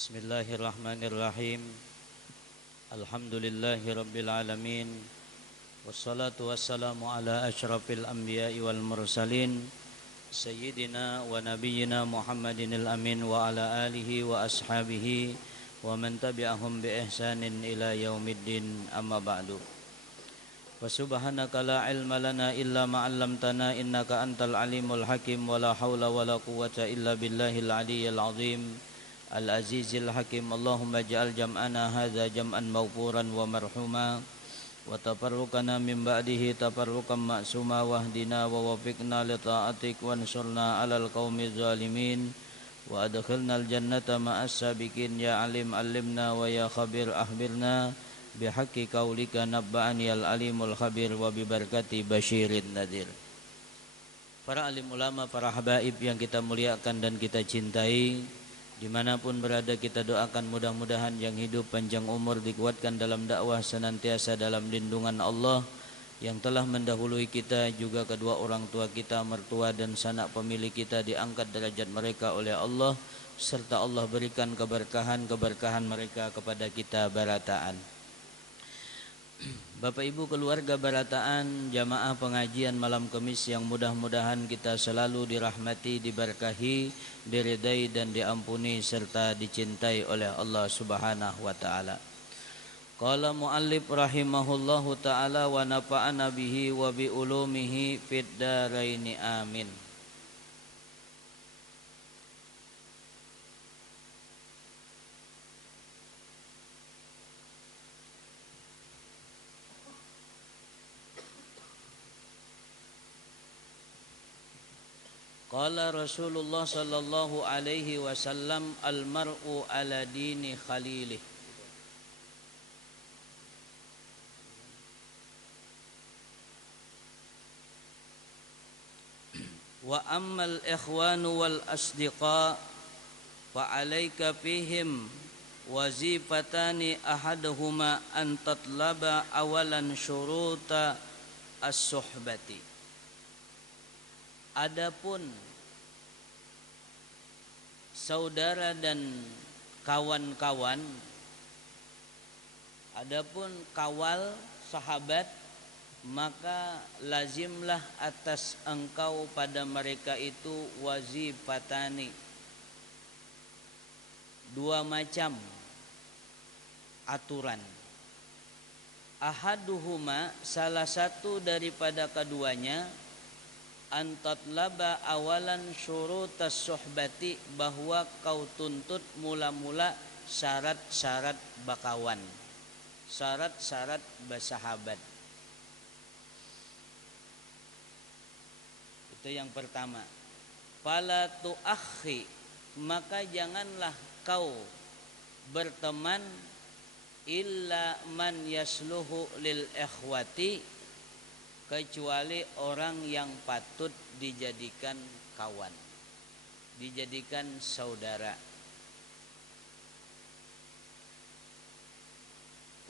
Bismillahirrahmanirrahim. Alhamdulillahi rabbil alamin. Wassalatu wassalamu ala asyrafil anbiya'i wal mursalin Sayyidina wa nabiyyina Muhammadinil amin wa ala alihi wa ashabihi wa man tabi'ahum bi ihsanin ila yaumiddin, amma ba'du. Wa subhanaka la ilma lana illa ma 'allamtana innaka antal alimul hakim wa la haula wa la quwwata illa billahil aliyyil azim al-azizil hakim. Allahumma ja'al jam'ana hadza jam'an maghfuran wa marhuma wa tafarruqana min ba'dihi tafarruqan ma'suma wahdina wa wafiqna li ta'atik wansurna 'alal qaumiz zalimin wa adkhilnal jannata ma'as sabiqin. Ya alim allimna wa ya khabir akhbirna bihaqqi qaulika nabba'ani al-alimul khabir wa bi barakati basyirin nadir. Para alim ulama, para habaib yang kita muliakan dan kita cintai, dimanapun berada kita doakan mudah-mudahan yang hidup panjang umur, dikuatkan dalam dakwah, senantiasa dalam lindungan Allah yang telah mendahului kita, juga kedua orang tua kita, mertua dan sanak pemilik kita diangkat derajat mereka oleh Allah, serta Allah berikan keberkahan mereka kepada kita barataan. Bapak Ibu keluarga barataan, jamaah pengajian malam Kamis yang mudah-mudahan kita selalu dirahmati, diberkahi, diridai dan diampuni serta dicintai oleh Allah Subhanahu wa taala. Qala muallif rahimahullahu taala wa nafa'ana bihi wa bi ulumihi fid dharaini amin. Qala Rasulullah sallallahu alaihi wasallam al-mar'u ala dini khalilih. Wa ammal ikhwanu wal asdiqa fa alayka fihim wazifatani ahaduhuma an tatlaba awalan syuruta as-suhbati. Adapun saudara dan kawan-kawan, adapun kawal sahabat, maka lazimlah atas engkau pada mereka itu wazifatani, dua macam aturan. Ahaduhuma, salah satu daripada keduanya, antatlaba awalan syurutas suhbati, bahwa kau tuntut mula-mula syarat-syarat bakawan, syarat-syarat bersahabat. Itu yang pertama. Fala tuakhi, maka janganlah kau berteman illa man yasluhu lil ikhwati, kecuali orang yang patut dijadikan kawan, dijadikan saudara.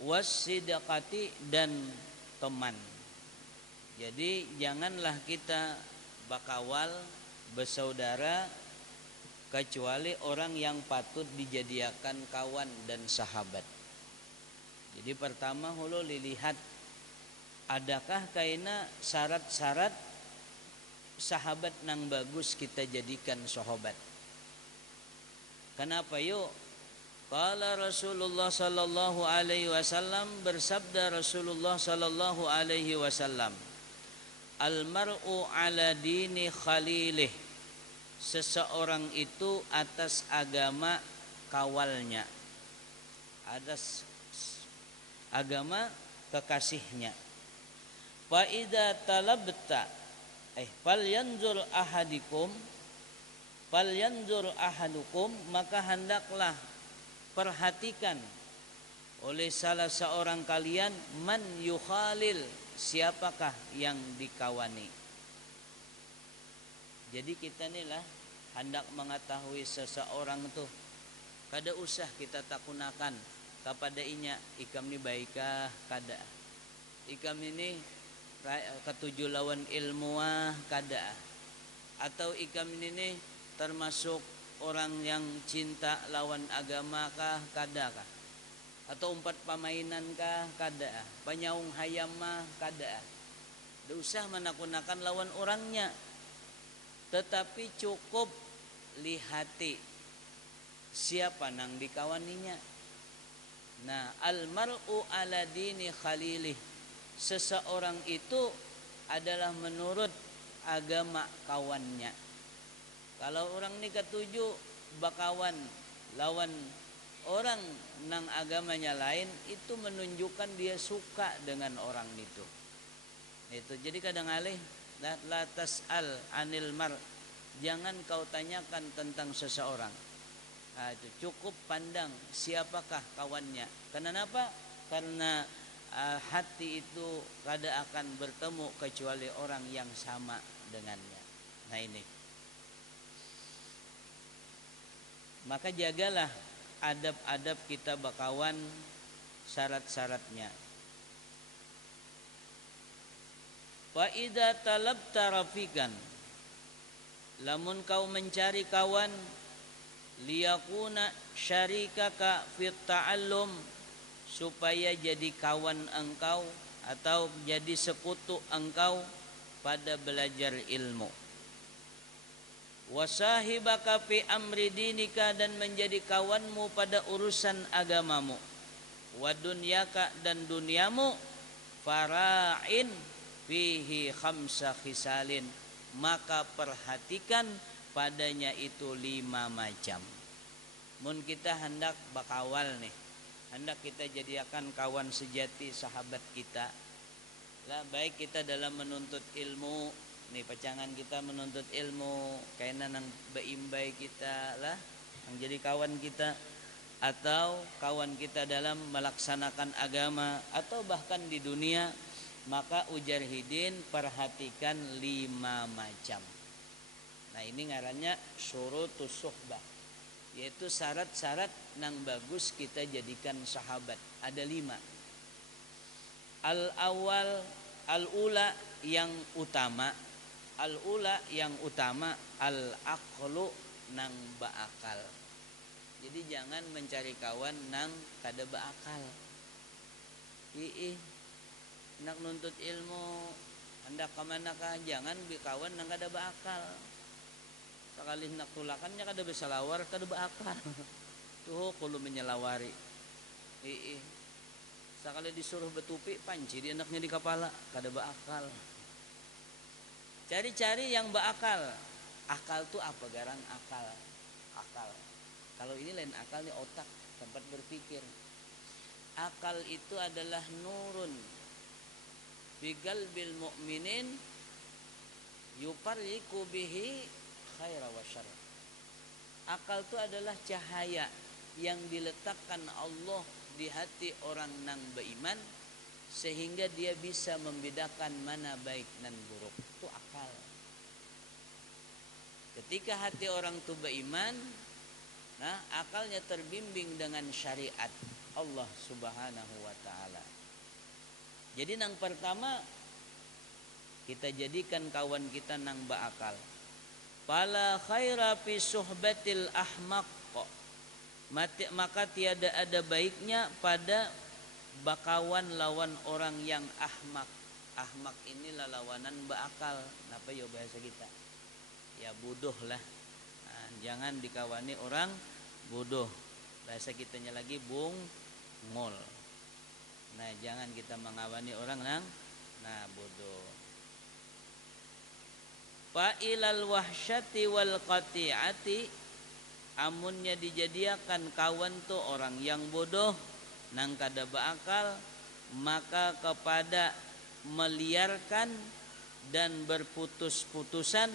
Wassidaqati, dan teman. Jadi janganlah kita bakawal bersaudara kecuali orang yang patut dijadikan kawan dan sahabat. Jadi pertama hulu dilihat, adakah kaina syarat-syarat sahabat nang bagus kita jadikan sahabat. Kenapa yuk? Qala Rasulullah sallallahu alaihi wasallam, bersabda Rasulullah sallallahu alaihi wasallam, al-mar'u ala dini khalilih, seseorang itu atas agama kawalnya, atas agama kekasihnya. Fa idza talabta falyanzur ahadukum, maka hendaklah perhatikan oleh salah seorang kalian, man yukhalil, siapakah yang dikawani. Jadi kita inilah hendak mengetahui seseorang itu, kada usah kita takunakan kepada inya, ikam ni baikah kada, ikam ini ketujuh lawan ilmuah kada, atau ikam ini termasuk orang yang cinta lawan agama kah kada kah, atau umpat pamainan kah kada, panyaung hayam mah kada. Tidak usah menakut-nakan lawan orangnya, tetapi cukup lihati siapa nang dikawaninya. Nah, almar'u ala dini khalilih, seseorang itu adalah menurut agama kawannya. Kalau orang ni ketujuh bakawan lawan orang nang agamanya lain, itu menunjukkan dia suka dengan orang itu. Itu jadi kadang alih la tas'al anil mar, jangan kau tanyakan tentang seseorang. Nah, itu cukup pandang siapakah kawannya. Kenapa? Karena hati itu kada akan bertemu kecuali orang yang sama dengannya. Nah ini, maka jagalah adab-adab kita bakawan, syarat-syaratnya. Fa idza talabta rafiqan, lamun kau mencari kawan, liyakuna syarikaka fit ta'allum, supaya jadi kawan engkau atau jadi sekutu engkau pada belajar ilmu. Wasahibaka fi amri dinika, dan menjadi kawanmu pada urusan agamamu. Wa dunyaka, dan duniamu. Fara'in fihi khamsa khisalin, maka perhatikan padanya itu 5 macam. Mun kita hendak bakawal nih, hendak kita jadikan kawan sejati, sahabat kita lah, baik kita dalam menuntut ilmu nih, pacangan kita menuntut ilmu, kayaknya nang beimbai kita lah yang jadi kawan kita, atau kawan kita dalam melaksanakan agama, atau bahkan di dunia, maka ujar hidin perhatikan 5 macam. Nah ini ngarannya syurutus suhbah, yaitu syarat-syarat nang bagus kita jadikan sahabat. Ada 5. Al-awwal, al-ula, yang utama. Al-ula, yang utama, al-aqlu, nang baakal. Jadi jangan mencari kawan nang kada baakal. Nak nuntut ilmu, hendak kemana kah, jangan kawan nang kada baakal. Sekali nak tulakannya kada bersalawar, kada berakal. Tuh kalau menyelawari. Sekali disuruh betupi, panci dia anaknya di kepala, kada berakal. Cari-cari yang berakal. Akal tuh apa garang akal? Akal. Kalau ini lain akal, ini otak, tempat berpikir. Akal itu adalah nurun biqalbil mu'minin yufarriqu bihi khaira wa syarr. Akal itu adalah cahaya yang diletakkan Allah di hati orang nang beriman, sehingga dia bisa membedakan mana baik dan buruk. Itu akal. Ketika hati orang itu beriman, nah akalnya terbimbing dengan syariat Allah Subhanahu wa ta'ala. Jadi nang pertama, kita jadikan kawan kita nang berakal. Fala khaira fi suhbatil ahmaq, maka tiada ada baiknya pada bakawan lawan orang yang ahmak. Ahmak ini lawanan beakal. Napa yo bahasa kita? Ya bodoh lah. Nah, jangan dikawani orang bodoh. Bahasa kitanya lagi bungol. Nah, jangan kita mengawani orang nang bodoh. Fa'ilal wahsyati wal qati'ati, amunnya dijadikan kawan tu orang yang bodoh nang kada beakal, maka kepada meliarkan dan berputus-putusan,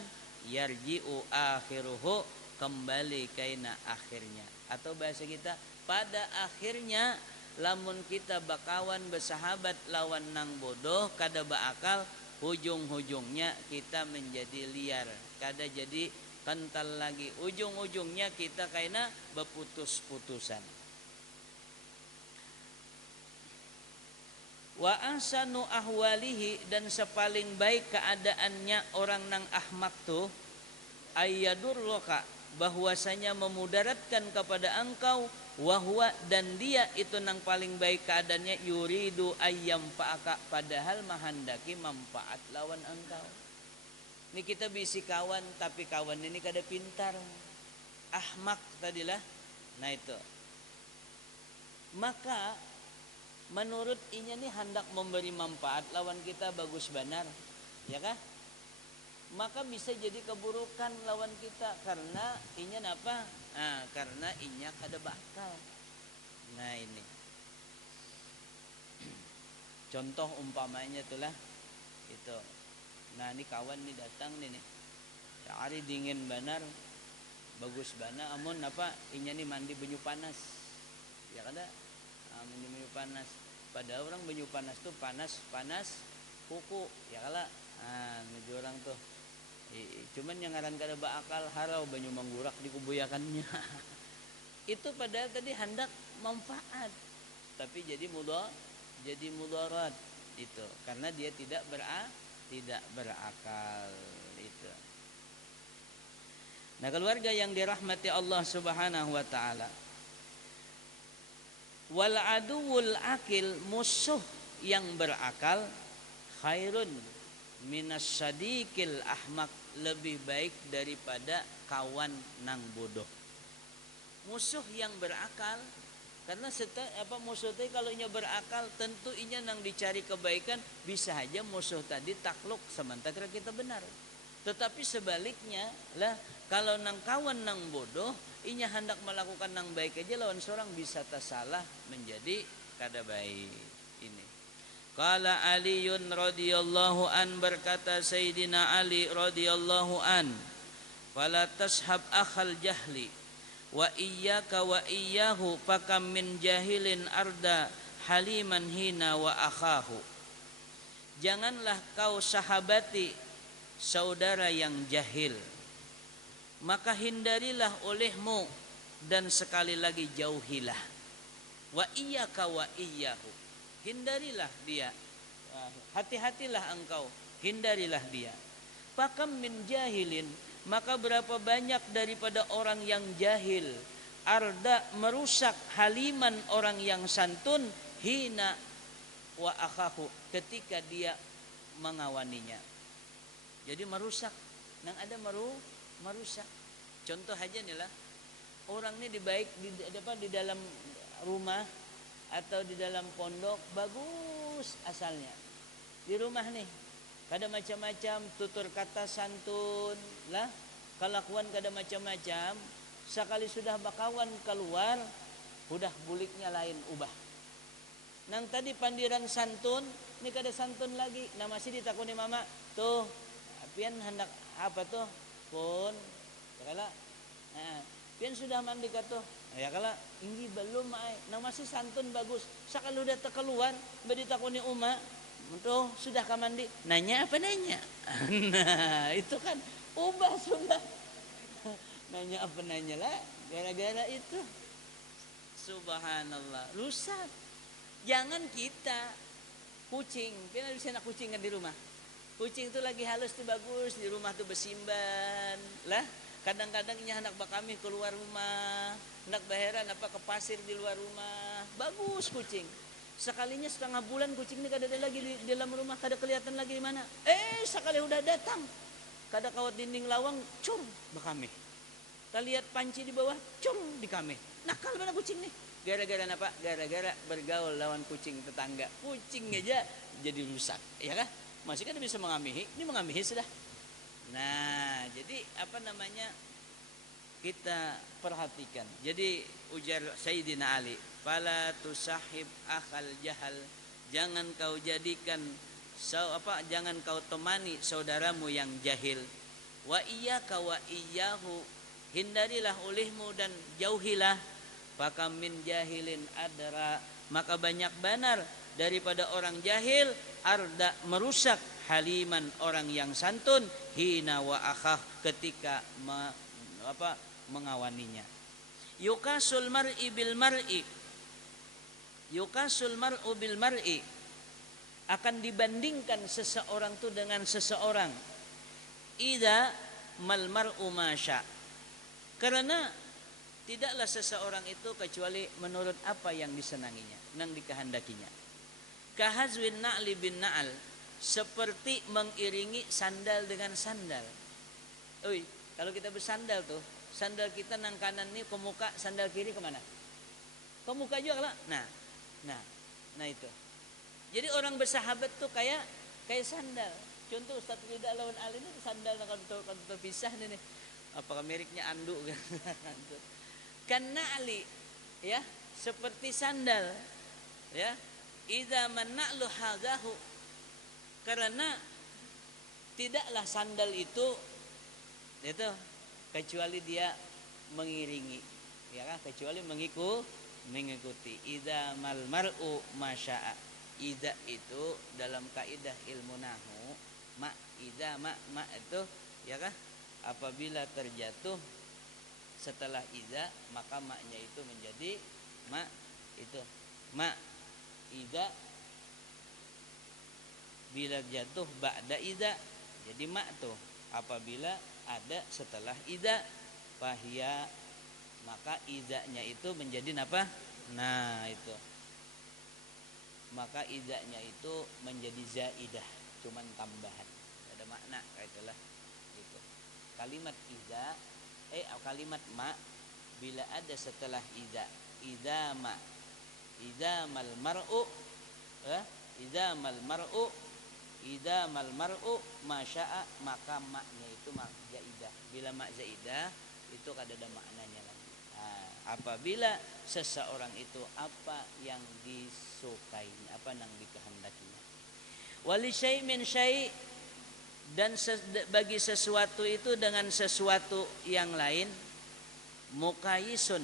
yarji'u akhiruhu, kembali kaina akhirnya. Atau bahasa kita, pada akhirnya lamun kita bakawan bersahabat lawan nang bodoh kada beakal, ujung-ujungnya kita menjadi liar, kada jadi kental lagi. Ujung-ujungnya kita kaina berputus-putusan. Wa ahsanu ahwalihi, dan sepaling baik keadaannya orang nang ahmak tu, ayyadurroka, bahwasanya memudaratkan kepada engkau, wahwa dan dia itu nang paling baik keadaannya, yuridu ayyam fa'aka, padahal menghendaki manfaat lawan engkau. Ini kita bisi kawan, tapi kawan ini kada pintar, ahmak tadilah. Nah itu, maka menurut inya nih hendak memberi manfaat lawan kita bagus benar, ya kah? Maka bisa jadi keburukan lawan kita karena inya apa? Karena inya kada bakal. Nah ini contoh umpamanya itulah itu. Nah ini kawan nih datang nih hari dingin benar, bagus benar, amun apa inya nih mandi banyu panas, ya kada? Mandi banyu panas. Padahal orang banyu panas tuh panas kuku, ya kala. Nuju orang tuh. Cuman yang ngaran kada bakal harau banyu manggurak dikubuyakannya. Itu padahal tadi hendak manfaat, tapi jadi mudarat itu karena dia tidak berakal itu. Nah, keluarga yang dirahmati Allah Subhanahu wa taala, wal aduwul akil, musuh yang berakal, khairun minas sadiqil ahmak, lebih baik daripada kawan nang bodoh. Musuh yang berakal, karena musuh tadi kalau inya berakal tentu inya nang dicari kebaikan, bisa aja musuh tadi takluk sementara kita benar. Tetapi sebaliknya lah, kalau nang kawan nang bodoh, inya hendak melakukan nang baik aja lawan seorang bisa tersalah menjadi kada baik. Ini qala Aliun radhiyallahu an, berkata Sayyidina Ali radhiyallahu an, fala tashab akhal jahli wa iyyaka wa iyyahu fakam min jahilin arda haliman hina wa akhahu. Janganlah kau sahabati saudara yang jahil, maka hindarilah olehmu dan sekali lagi jauhilah. Wa iyyaka wa iyyahu, hindarilah dia, hati-hatilah engkau, hindarilah dia. Fakam min jahilin, maka berapa banyak daripada orang yang jahil, arda merusak haliman orang yang santun, hina wa akhahu, ketika dia mengawaninya. Jadi merusak, nang ada merusak. Contoh aja nih lah, orang ini di dalam rumah atau di dalam pondok bagus asalnya, di rumah nih kada macam-macam, tutur kata santun lah, kelakuan kada macam-macam. Sekali sudah bakawan keluar, udah buliknya lain ubah. Nang tadi pandiran santun, ini kada santun lagi. Nah masih ditakuni mama, tuh pian hendak apa tuh pun, ya kala. Nah, pian sudah mandi katuh, ya kala. Ini belum ay. Nang masih santun bagus. Sekali udah terkeluar, ditakuni uma, tuh sudah ka mandi. Nanya apa nanya? Nah itu kan ubah sudah. Nanya apa nanya lah, gara-gara itu. Subhanallah, rusak. Jangan kita kucing, pernah bisa nak kucing kan di rumah. Kucing itu lagi halus tuh bagus, di rumah tuh bersimban lah. Kadang-kadang inya hendak bakami keluar rumah, hendak baheran apa ke pasir di luar rumah, bagus kucing. Sekalinya setengah bulan kucing ini kada ada lagi di dalam rumah, kada kelihatan lagi di mana. Sekali udah datang, kada kawat dinding lawang, cur bakami. Kita lihat panci di bawah, cur di kami. Nakal mana kucing nih? Gara-gara apa? Gara-gara bergaul lawan kucing tetangga. Kucing aja jadi rusak, ya kan? Masih kan bisa mengamihi, ini mengamihi sudah. Nah, jadi apa namanya? Kita perhatikan. Jadi ujar Sayyidina Ali, fala tusahib akhal jahal, jangan kau jadikan jangan kau temani saudaramu yang jahil. Wa iyyaka wa iyyahu, hindarilah olehmu dan jauhilah. Fakam min jahilin adra, maka banyak benar daripada orang jahil, arda merusak haliman orang yang santun, hina wa akhah, ketika mengawaninya. Yukasul mar'i bil mar'i, yukasul mar'u bil mar'i, akan dibandingkan seseorang itu dengan seseorang. Idza mal mar'u masya, Karena tidaklah seseorang itu kecuali menurut apa yang disenanginya, yang dikehendakinya. Kahazwin na'li bin na'al, seperti mengiringi sandal dengan sandal. Oi, kalau kita bersandal tuh, sandal kita nang kanan nih ke muka, sandal kiri kemana? Ke muka juga lah. Nah itu. Jadi orang bersahabat tuh kayak sandal. Contoh Ustaz Ridha lawan Ali ini sandal kalau terpisah nih. Apakah meriknya anduk kan? Karena Ali ya seperti sandal ya. Idza mana'lu hadahu, karena tidaklah sandal itu kecuali dia mengiringi ya kan, kecuali mengikuti. Idza mal mar'u masya'a. Idza itu dalam kaidah ilmu nahwu idza itu ya kan, apabila terjatuh setelah idza maka maknya itu menjadi itu idza bila jatuh ba'da idza, jadi tuh apabila ada setelah idza fahia, maka idzanya itu menjadi apa? Nah itu, maka idzanya itu menjadi zaidah, cuman tambahan, ada makna itulah itu. Kalimat idza kalimat bila ada setelah idza mal mar'u idza mal mar'u masya'a, maka maknya itu mak zaidah. Bila mak zaidah itu ada maknanya lagi. Nah, apabila seseorang itu apa yang disukai, apa yang dikehendakinya. Wali syai' min syai', dan bagi sesuatu itu dengan sesuatu yang lain, muqayisun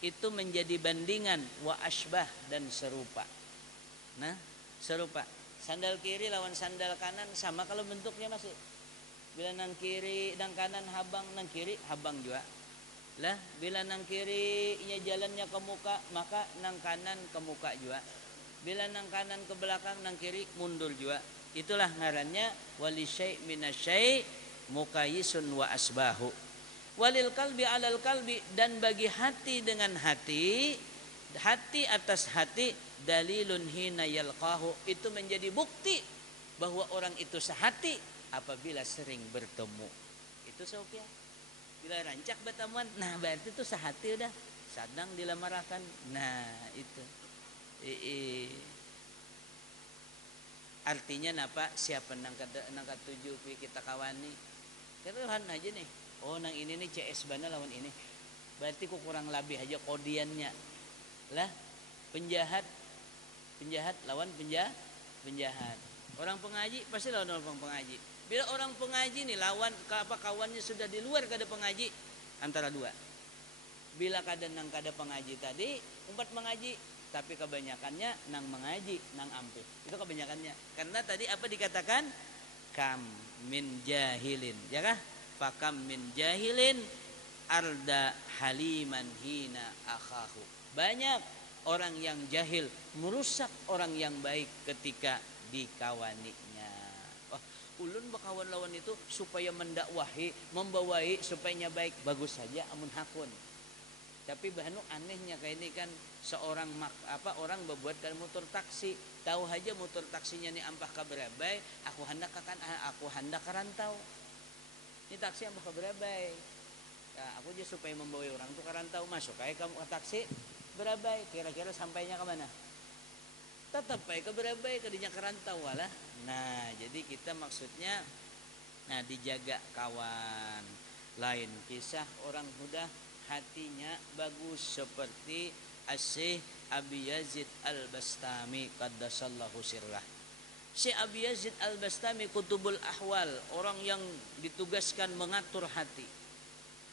itu menjadi bandingan, wa asbah dan serupa. Nah, serupa. Sandal kiri lawan sandal kanan sama kalau bentuknya masih. Bila nang kiri nang kanan habang, nang kiri habang juga. Lah, bila nang kiri jalannya ke muka, maka nang kanan ke muka juga. Bila nang kanan ke belakang, nang kiri mundur juga. Itulah ngarannya wali syai' minasyai' muqayisun wa asbahu. Walil kalbi alal kalbi, dan bagi hati dengan hati atas hati, dalilun hina yalqahu, itu menjadi bukti bahwa orang itu sehati apabila sering bertemu. Itu Sofia. Bila rancak bertemuan, nah berarti itu sehati udah, sadang dilamarakan. Nah itu artinya napa, siapa nang katuju kita kawani ketuhan aja nih. Oh nang ini nih CS bana lawan ini, berarti kurang lebih aja kodiannya lah. Penjahat lawan penjahat. Orang pengaji pasti lawan orang pengaji. Bila orang pengaji nih lawan kawannya sudah di luar kada pengaji, antara dua. Bila kada nang kada pengaji tadi umpat mengaji, tapi kebanyakannya nang mengaji, nang ampih. Itu kebanyakannya. Karena tadi apa dikatakan? Kam min jahilin, ya kah? Fakam min jahilin arda haliman hina akhahu. Banyak orang yang jahil merusak orang yang baik ketika dikawaninya. Wah, ulun bakawan lawan itu supaya mendakwahi, membawai supaya baik, bagus saja amun hakun. Tapi bahanu anehnya kayak ini kan, seorang orang berbuat kan motor taksi, tahu aja motor taksinya nih ampah kaberabay, aku hendak karantau. Ini taksi ampah kaberabay. Nah, aku aja supaya membawa orang tuh karantau, masuk kayak kamu ke taksi berabay, kira-kira sampainya ke mana? Tetap baik ke berabay, kadinya karantau lah. Nah, jadi kita maksudnya dijaga kawan. Lain kisah orang muda hatinya bagus seperti Syekh Abi Yazid Al-Bastami qaddasallahu sirrah. Syekh Abi Yazid Al-Bastami Kutubul Ahwal, orang yang ditugaskan mengatur hati.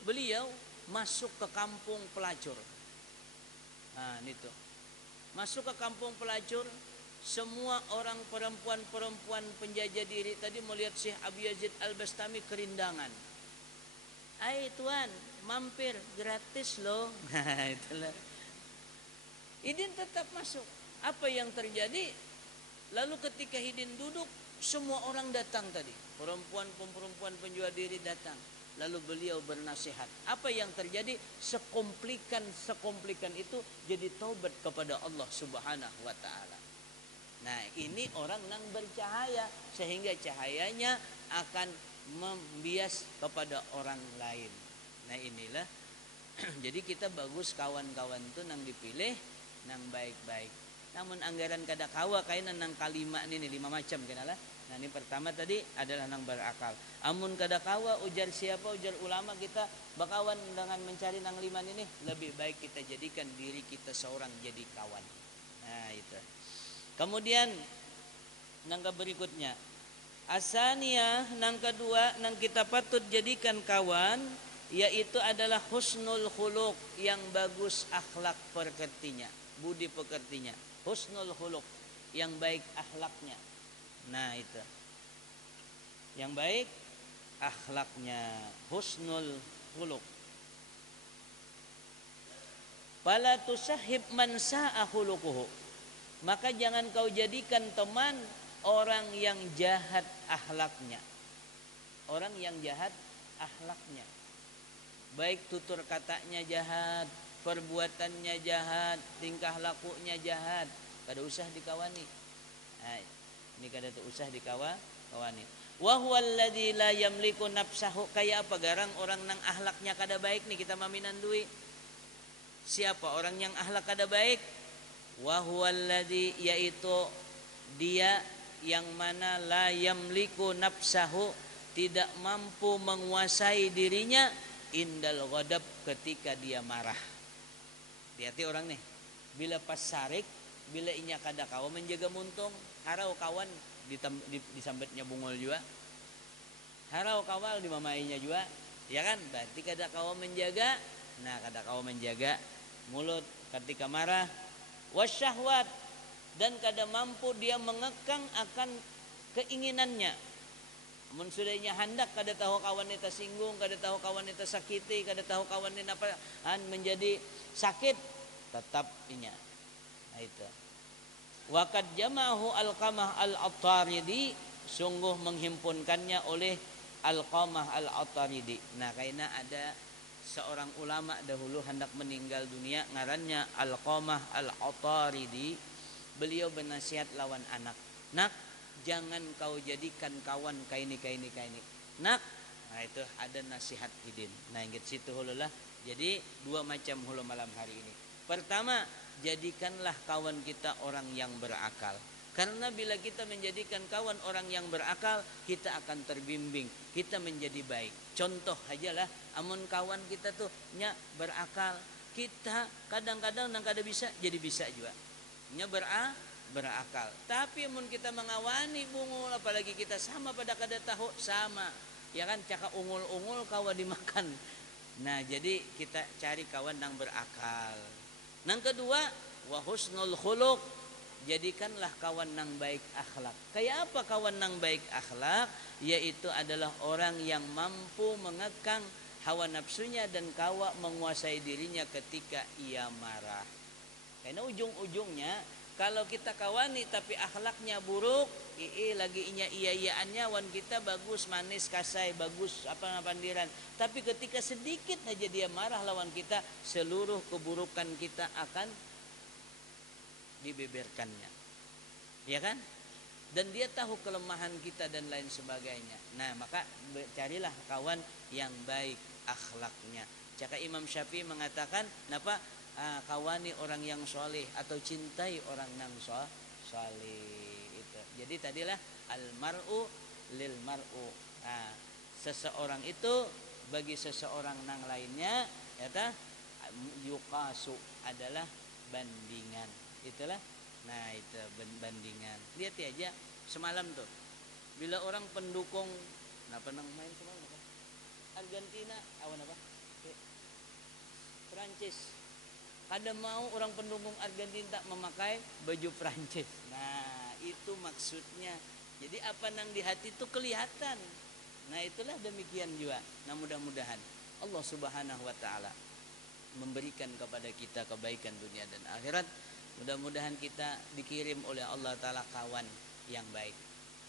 Beliau masuk ke kampung pelacur. Nah, itu. Masuk ke kampung pelacur, semua orang perempuan penjajah diri tadi melihat Syekh Abi Yazid Al-Bastami kerindangan. Hai tuan, mampir gratis loh. Nah, itulah. Hidin tetap masuk. Apa yang terjadi? Lalu ketika Hidin duduk, semua orang datang tadi. Perempuan penjual diri datang. lalu beliau bernasihat. Apa yang terjadi? Sekomplikan itu jadi taubat kepada Allah Subhanahu wa taala. Nah, ini orang yang bercahaya sehingga cahayanya akan membias kepada orang lain. Nah, inilah jadi kita bagus kawan-kawan tuh nang dipilih nang baik-baik. Namun anggaran kada kawa kainan nang kalima ini 5 macam kenalah. Nah, ini pertama tadi adalah nang berakal. Amun kada kawa ujar siapa, ujar ulama kita bakawan dengan mencari nang 5 ini, lebih baik kita jadikan diri kita seorang jadi kawan. Nah, itu. Kemudian nang berikutnya, asania nang kedua nang kita patut jadikan kawan, yaitu adalah husnul khuluq, yang bagus akhlak pekertinya, budi pekertinya. Husnul khuluq, yang baik akhlaknya. Nah, itu. Yang baik akhlaknya, husnul khuluq. Fala tusahib man sa'a khuluquhu. Maka jangan kau jadikan teman orang yang jahat akhlaknya. Orang yang jahat akhlaknya. Baik tutur katanya jahat, perbuatannya jahat, tingkah lakunya jahat, kada usah dikawani. Nah, ini kada usah dikawani. Wa huwal ladzi la yamliku nafsahu. Kayak apa garang orang nang akhlaknya kada baik nih kita maminan duit. Siapa orang yang akhlak kada baik? Wa huwal ladzi, yaitu dia yang mana la yamliku nafsahu, tidak mampu menguasai dirinya indal ghadab, ketika dia marah. Hati-hati orang nih, bila pas sarik, bila inya kada kawa menjaga muntung, harau kawan disambetnya bungol juga, harau kawal dimamainya juga, ya kan? Berarti kada kawa menjaga. Nah, kada kawa menjaga mulut ketika marah. Wasyahwat, dan kada mampu dia mengekang akan keinginannya. Mun sudahnya hendak kada tahu kawan itu singgung, kada tahu kawan itu sakiti, kada tahu kawan ini apa menjadi sakit, tetap inya. Nah, itu. Wa qad jama'ahu Alqamah Al-Attaridi, sungguh menghimpunkannya oleh Alqamah Al-Attaridi. Nah, karena ada seorang ulama dahulu hendak meninggal dunia, ngarannya Alqamah Al-Attaridi. Beliau bernasihat lawan anak. Nak, jangan kau jadikan kawan kaini. Nak, nah itu ada nasihat hidin. Nah, ingat situ hululah. Jadi 2 macam hulu malam hari ini. Pertama, jadikanlah kawan kita orang yang berakal. Karena bila kita menjadikan kawan orang yang berakal, kita akan terbimbing, kita menjadi baik. Contoh ajalah, amun kawan kita tuh nya berakal, kita kadang-kadang nang kada bisa jadi bisa juga. Nya berakal. Tapi amun kita mengawani bungul, apalagi kita sama pada kada tahu sama, ya kan, cakap ungul-ungul kawa dimakan. Nah, jadi kita cari kawan yang berakal. Nang kedua, wa husnul khuluq, jadikanlah kawan yang baik akhlak. Kayak apa kawan yang baik akhlak? Yaitu adalah orang yang mampu mengekang hawa nafsunya dan kawa menguasai dirinya ketika ia marah. Karena ujung-ujungnya kalau kita kawani tapi akhlaknya buruk, lagi iya-iyaannya wan kita bagus, manis, kasai, bagus apa pandiran. Tapi ketika sedikit aja dia marah lawan kita, seluruh keburukan kita akan dibeberkannya. Ya kan? Dan dia tahu kelemahan kita dan lain sebagainya. Nah, maka carilah kawan yang baik akhlaknya. Cakap Imam Syafi'i mengatakan, napa? Kawani orang yang soleh atau cintai orang yang soleh itu. Jadi tadilah almar'u lil mar'u. Nah, seseorang itu bagi seseorang nang lainnya, yata yuqasu adalah bandingan. Itulah. Nah, itu bandingan. Lihat aja semalam tuh. Bila orang pendukung nang main semalam apa? Argentina, awan apa? Prancis. Kada mau orang pendukung Argentina memakai baju Prancis. Nah, itu maksudnya. Jadi apa nang di hati itu kelihatan. Nah, itulah demikian juga. Nah, mudah-mudahan Allah Subhanahu wa taala memberikan kepada kita kebaikan dunia dan akhirat. Mudah-mudahan kita dikirim oleh Allah taala kawan yang baik.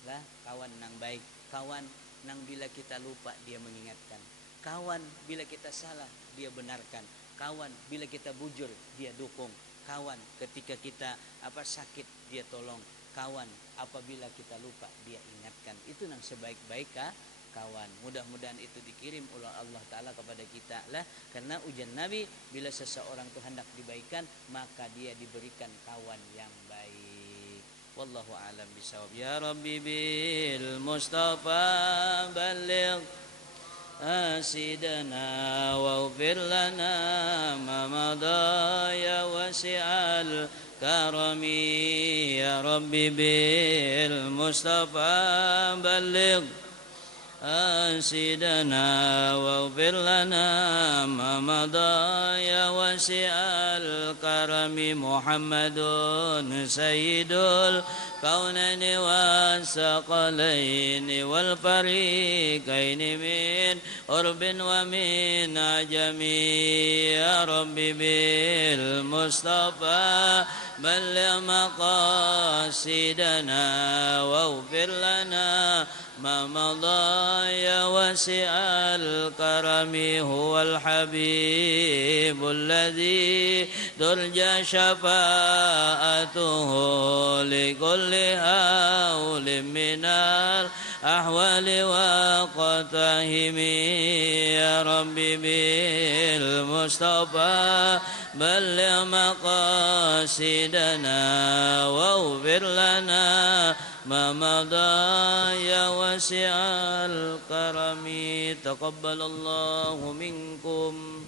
Lah, kawan yang baik, kawan nang bila kita lupa dia mengingatkan. Kawan bila kita salah dia benarkan. Kawan bila kita bujur dia dukung. Kawan ketika kita sakit dia tolong. Kawan apabila kita lupa dia ingatkan. Itu yang sebaik-baik kawan. Mudah-mudahan itu dikirim oleh Allah Ta'ala kepada kita lah. Karena ujian Nabi, bila seseorang itu hendak dibaikan, maka dia diberikan kawan yang baik. Wallahu a'lam bishawab. Ya Rabbi bil Mustafa baligh asidana waghfir lana ma madha ya wasi'al karami. Ya Rabbi bil Mustafa baligh أنسدنا واغفر لنا ما مضى يا واسع الكرم. محمد سيد الكونين والثقلين والفريقين من قرب ومن عجم. يا رب بالمصطفى بلغ مقاصدنا واغفر لنا ما مضى يا واسع الكرم. هو الحبيب الذي ترجى شفاعته لكل هول من الأحوال وقتهم. يا رب بالمصطفى بلغ مقاصدنا واغفر لنا ما مضى يا واسع الكرم. تقبل الله منكم.